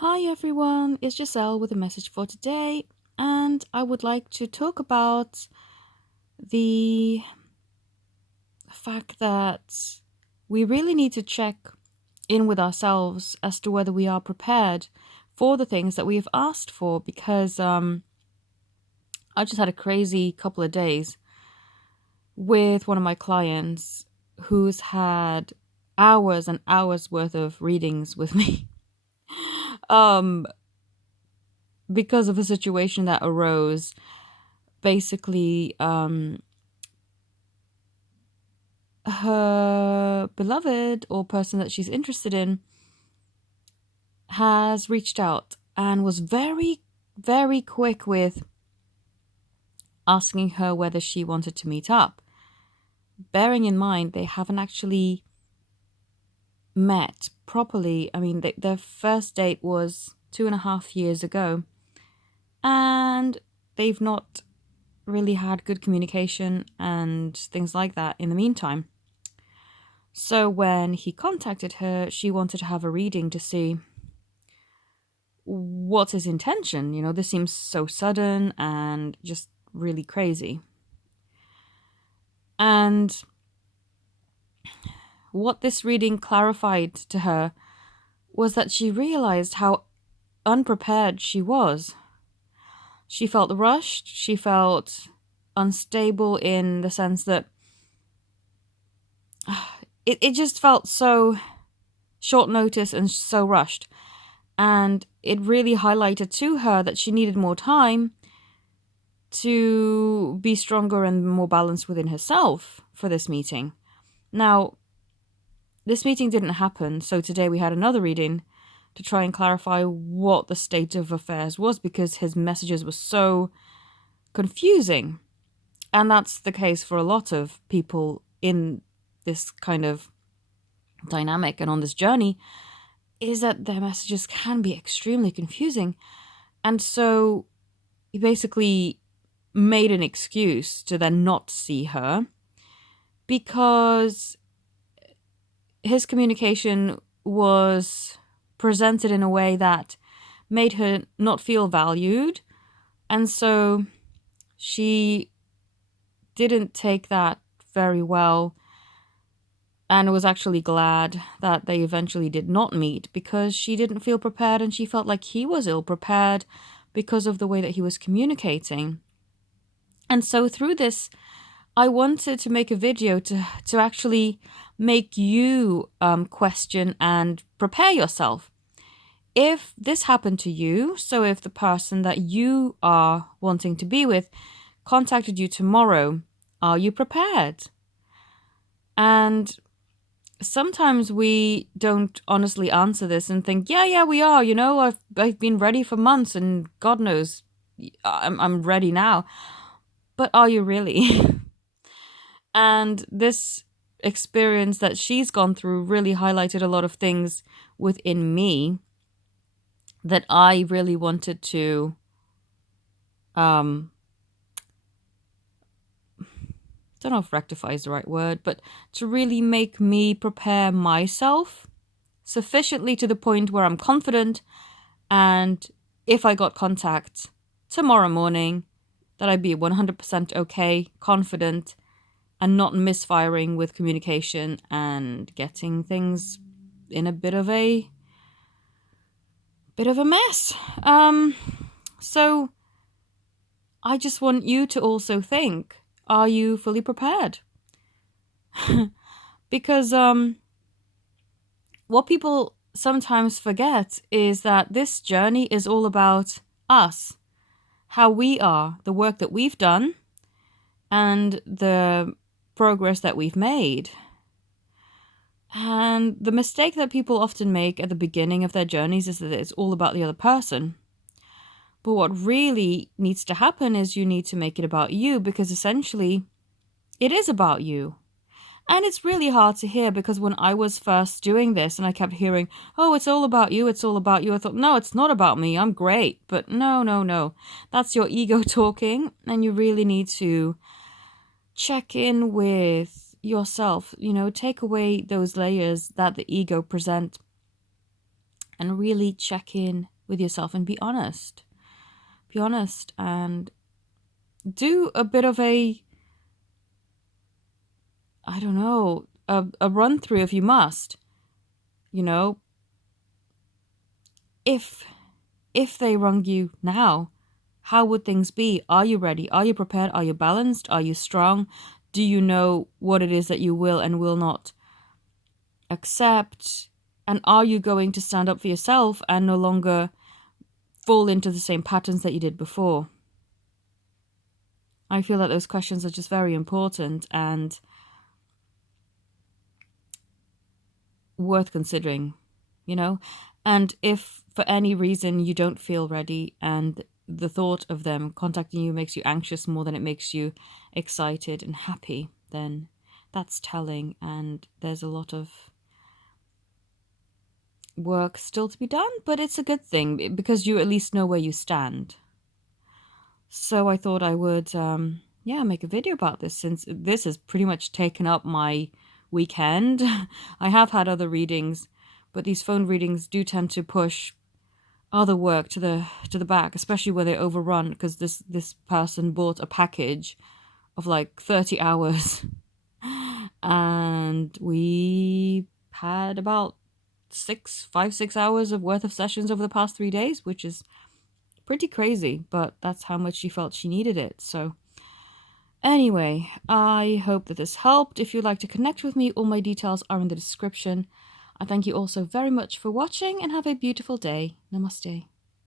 Hi everyone, it's Giselle with a message for today, and I would like to talk about the fact that we really need to check in with ourselves as to whether we are prepared for the things that we have asked for because I just had a crazy couple of days with one of my clients who's had hours and hours worth of readings with me. um because of a situation that arose. Basically, her beloved or person that she's interested in has reached out and was very, very quick with asking her whether she wanted to meet up. Bearing in mind, they haven't actually met properly. I mean, their first date was 2.5 years ago, and they've not really had good communication and things like that in the meantime. So when he contacted her, she wanted to have a reading to see what's his intention. This seems so sudden and just really crazy. And what this reading clarified to her was that she realized how unprepared she was. She felt rushed, she felt unstable in the sense that it just felt so short notice and so rushed. And it really highlighted to her that she needed more time to be stronger and more balanced within herself for this meeting. Now, this meeting didn't happen, so today we had another reading to try and clarify what the state of affairs was because his messages were so confusing. And that's the case for a lot of people in this kind of dynamic and on this journey, is that their messages can be extremely confusing. And so he basically made an excuse to then not see her because his communication was presented in a way that made her not feel valued. And so she didn't take that very well and was actually glad that they eventually did not meet because she didn't feel prepared and she felt like he was ill prepared because of the way that he was communicating. And so through this, I wanted to make a video to actually make you question and prepare yourself. If this happened to you, so if the person that you are wanting to be with contacted you tomorrow, are you prepared? And sometimes we don't honestly answer this and think, yeah, we are. I've been ready for months, and God knows, I'm ready now. But are you really? And this experience that she's gone through really highlighted a lot of things within me that I really wanted to don't know if rectify is the right word, but to really make me prepare myself sufficiently to the point where I'm confident, and if I got contact tomorrow morning, that I'd be 100% okay, confident, and not misfiring with communication and getting things in a bit of a mess. So I just want you to also think, are you fully prepared? Because what people sometimes forget is that this journey is all about us, how we are, the work that we've done, and the progress that we've made. And the mistake that people often make at the beginning of their journeys is that it's all about the other person. But what really needs to happen is you need to make it about you, because essentially it is about you. And it's really hard to hear because when I was first doing this and I kept hearing, oh, it's all about you, it's all about you, I thought, no, it's not about me, I'm great. But no. That's your ego talking, and you really need to check in with yourself, take away those layers that the ego present and really check in with yourself and be honest. Be honest and do a bit of a, I don't know, a run through if you must. You know, if they wrong you now, how would things be? Are you ready? Are you prepared? Are you balanced? Are you strong? Do you know what it is that you will and will not accept? And are you going to stand up for yourself and no longer fall into the same patterns that you did before? I feel that those questions are just very important and worth considering, you know? And if for any reason you don't feel ready and the thought of them contacting you makes you anxious more than it makes you excited and happy, then that's telling, and there's a lot of work still to be done, but it's a good thing because you at least know where you stand. So I thought I would, make a video about this since this has pretty much taken up my weekend. I have had other readings, but these phone readings do tend to push other work to the back, especially where they're overrun because this person bought a package of like 30 hours and we had about 6 hours of worth of sessions over the past 3 days, which is pretty crazy, but that's how much she felt she needed it. So anyway, I hope that this helped. If you'd like to connect with me, all my details are in the description. I thank you all so very much for watching and have a beautiful day. Namaste.